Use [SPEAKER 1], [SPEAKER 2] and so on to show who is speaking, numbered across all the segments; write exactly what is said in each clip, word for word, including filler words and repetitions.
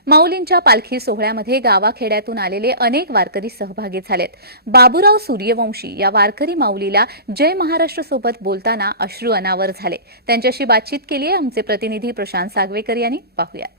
[SPEAKER 1] माऊलींच्या पालखी सोहळ्यामध्ये गावाखेड्यातून आलेले अनेक वारकरी सहभागी झालेत. बाबूराव सूर्यवंशी या वारकरी माऊलीला जय महाराष्ट्र सोबत बोलताना अश्रू अनावर झाले. त्यांच्याशी बातचीत केली आहे आमचे प्रतिनिधी प्रशांत सागवेकर यांनी. पाहूयात.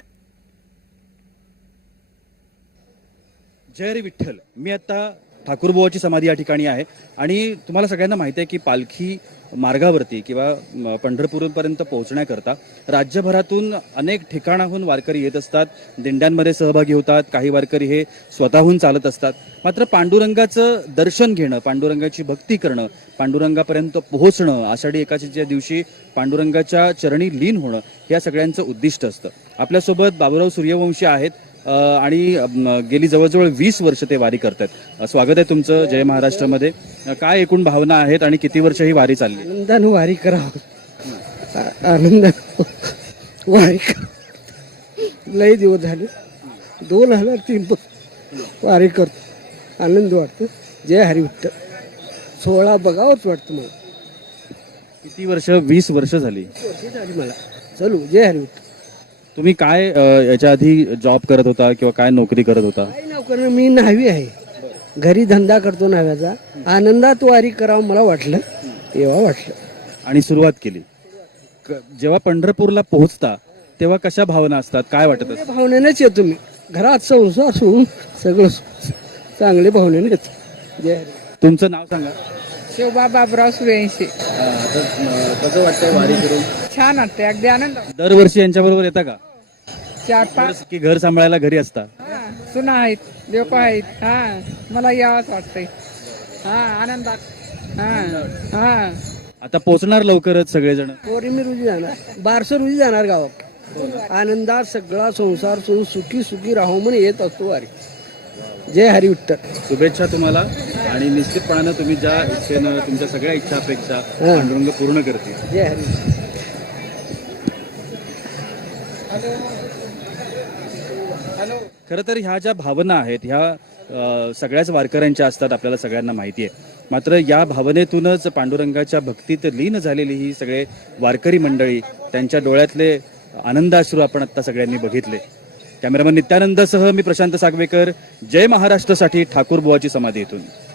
[SPEAKER 2] जय रे विठ्ठल. मी आता ठाकूरबुवाची समाधी या ठिकाणी आहे आणि तुम्हाला सगळ्यांना माहिती आहे की पालखी मार्गावरती किंवा पंढरपूरपर्यंत पोहोचण्याकरता राज्यभरातून अनेक ठिकाणाहून वारकरी येत असतात, दिंड्यांमध्ये सहभागी होतात. काही वारकरी हे स्वतःहून चालत असतात. मात्र पांडुरंगाचं दर्शन घेणं, पांडुरंगाची भक्ती करणं, पांडुरंगापर्यंत पोहोचणं, आषाढी एकादशीच्या दिवशी पांडुरंगाच्या चरणी लीन होणं, या सगळ्यांचं उद्दिष्ट असतं. आपल्यासोबत बाबूराव सूर्यवंशी आहेत आणि गेली जवळजवळ वीस वर्ष ते वारी करतात. स्वागत आहे तुमचं जय महाराष्ट्रामध्ये. काय एकूण भावना आहेत आणि किती वर्ष ही वारी चालली?
[SPEAKER 3] आनंदानं वारी करावं, आनंदानं वारी करावं. लय दिवस झाले, दोन हजार तीन पासून वारी करतो. आनंद वाटतं. जय हरी विठ्ठल. सोहळा बघावंच वाटतं मला.
[SPEAKER 2] किती वर्ष? वीस वर्ष झाली.
[SPEAKER 3] वर्ष झाली मला. चलू जय हरी विठ्ठल.
[SPEAKER 2] तुम्ही काय याच्या आधी जॉब करत होता किंवा काय नोकरी करत होता?
[SPEAKER 3] काय नोकरी? मी न्हावी आहे, घरी धंदा करतो न्हाव्याचा. आनंदात वारी करावं मला वाटलं, तेव्हा वाटलं
[SPEAKER 2] आणि सुरुवात केली. जेव्हा पंढरपूरला पोहोचता तेव्हा कशा भावना असतात, काय वाटत असतं?
[SPEAKER 3] भावनेनेच येतो मी. घरात संसार सोडून सगळं चांगले भावनेने येतो. जय हरी.
[SPEAKER 2] तुमचं नाव सांगा.
[SPEAKER 4] शोभा बाबूराव सूर्यवंशी.
[SPEAKER 2] कसं वाटतंय वारी करून?
[SPEAKER 4] छान वाटते, अगदी आनंद.
[SPEAKER 2] दरवर्षी यांच्या बरोबर येता का?
[SPEAKER 4] चार पाच
[SPEAKER 2] की घर सांभाळायला घरी असता?
[SPEAKER 4] सुना आहेत, लोक आहेत. हा, मला यावंच वाटतंय. हा, आनंदात. हा हा
[SPEAKER 2] आता पोहोचणार लवकरच सगळेजण?
[SPEAKER 3] पोरी रोजी जाणार, बारसं रोजी जाणार गावात. आनंदात सगळा संसार सोडून सुखी सुखी राहू म्हणून येत असतो वारी. जय हरी विठ्ठल.
[SPEAKER 2] शुभेच्छा तुम्हाला आणि निश्चितपणानं तुम्ही ज्या इच्छेनं तुमच्या सगळ्या इच्छा अपेक्षा पांडुरंग पूर्ण करतील.
[SPEAKER 3] जय हरी.
[SPEAKER 2] खरं तर ह्या ज्या भावना आहेत ह्या सगळ्याच वारकऱ्यांच्या असतात, आपल्याला सगळ्यांना माहिती आहे. मात्र या भावनेतूनच पांडुरंगाच्या भक्तीत लीन झालेली ही सगळे वारकरी मंडळी, त्यांच्या डोळ्यातले आनंदाश्रू आपण आता सगळ्यांनी बघितले. कॅमेरामन नित्यानंदसह मी प्रशांत सागवेकर, जय महाराष्ट्रासाठी ठाकूरबुवाची समाधी इथून.